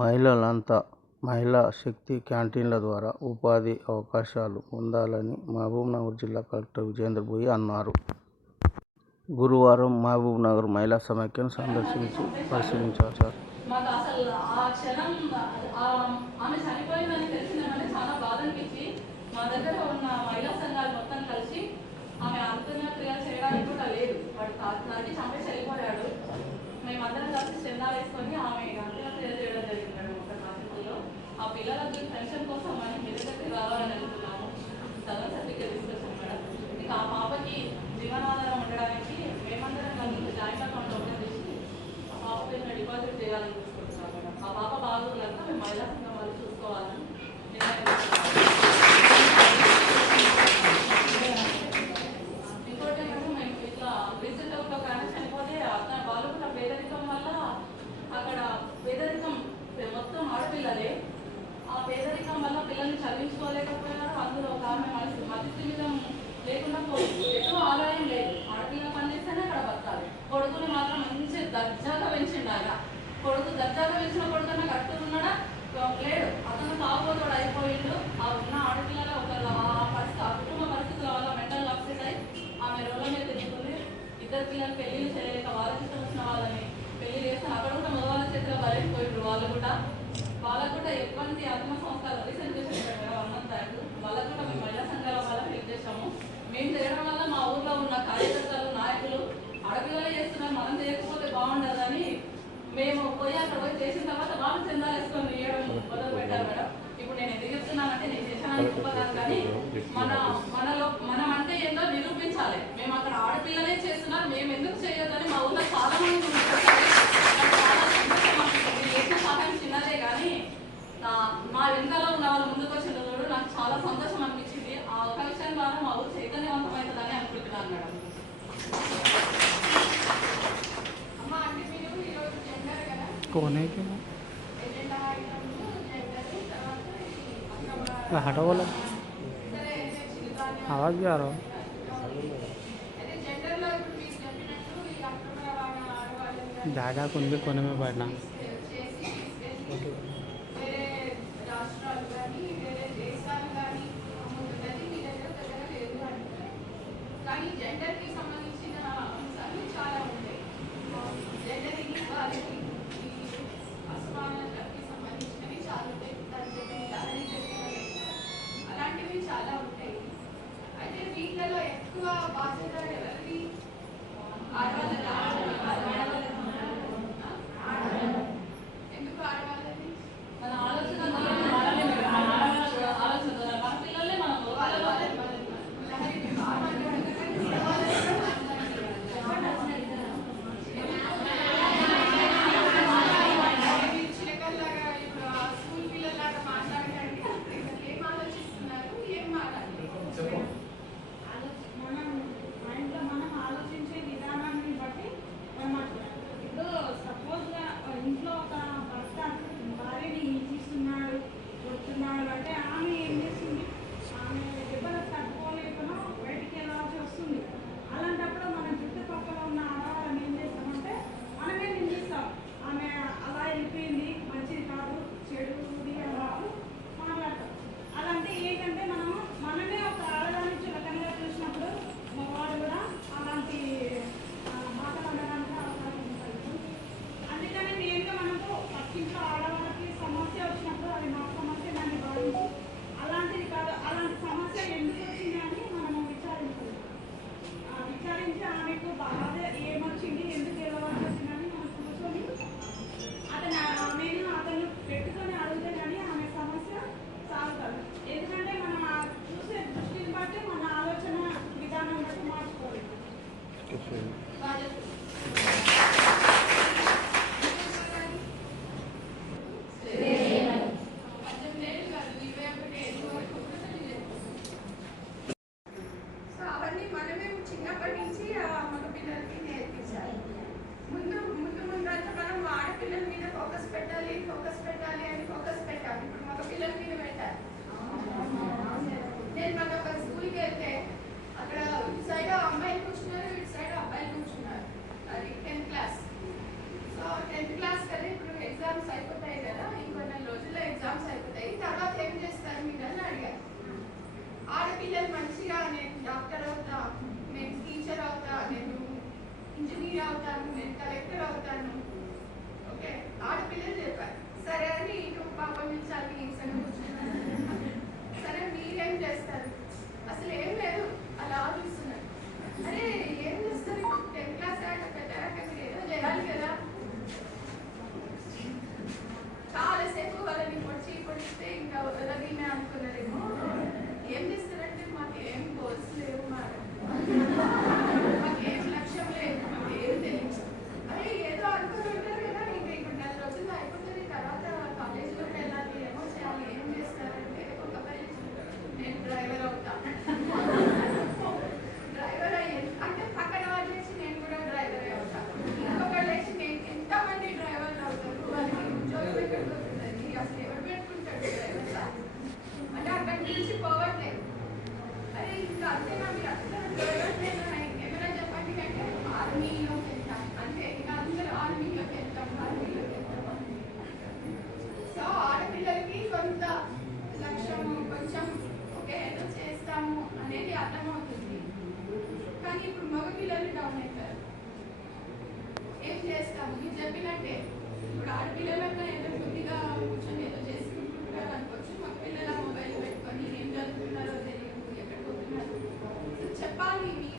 మహిళలంతా మహిళా శక్తి క్యాంటీన్ల ద్వారా ఉపాధి అవకాశాలు పొందాలని మహబూబ్నగర్ జిల్లా కలెక్టర్ విజేందర్ భోయి అన్నారు. గురువారం మహబూబ్నగర్ మహిళా సమాఖ్యను సందర్శించి పరిశీలించారు. సార్ हटो बोला आवाज़ भी आ रहा है। दादा को कोने में बैठना ఫోకస్ పెట్టాలి అని ఫోకస్ పెట్టాలి ఇప్పుడు మగ పిల్లల మీద పెట్టాలి నేను మన ఒక స్కూల్కి వెళ్తే అక్కడ ఇటు సైడ్ అమ్మాయిలు కూర్చున్నారు ఇటు సైడ్ అబ్బాయిలు కూర్చున్నారు. అది tenth class so tenth class కదా ఇప్పుడు ఎగ్జామ్స్ అయిపోతాయి కదా. ఇంకొన్ని రోజుల్లో ఎగ్జామ్స్ అయిపోతాయి. తర్వాత ఏం చేస్తారు మీరు అని అడిగారు. ఆడపిల్లలు మంచిగా నేను డాక్టర్ అవుతా నేను టీచర్ అవుతా నేను ఇంజనీర్ అవుతాను నేను కలెక్టర్ అవుతాను. ఓకే? ఆడపిల్లలు ఏం చేస్తాము? మీరు చెప్పినట్టే. ఇప్పుడు ఆడపిల్లలకు ఏదో కొద్దిగా కూర్చొని ఏదో చేసుకుంటున్నారు అనుకోవచ్చు. మా పిల్లల మొబైల్ పెట్టుకొని ఏం చదువుతున్నారో తెలియదు. ఎక్కడ పోతున్నారు? చెప్పాలి